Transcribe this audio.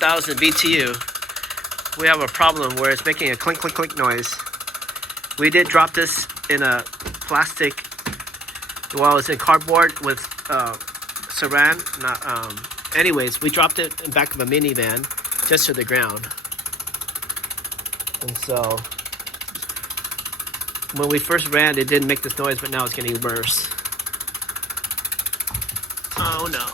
1000 BTU, we have a problem where it's making a clink, clink, clink noise. We did drop this in a plastic, well, it's in cardboard with saran. Anyways, we dropped it in back of a minivan just to the ground. And so, when we first ran, it didn't make this noise, but now it's getting worse. Oh no.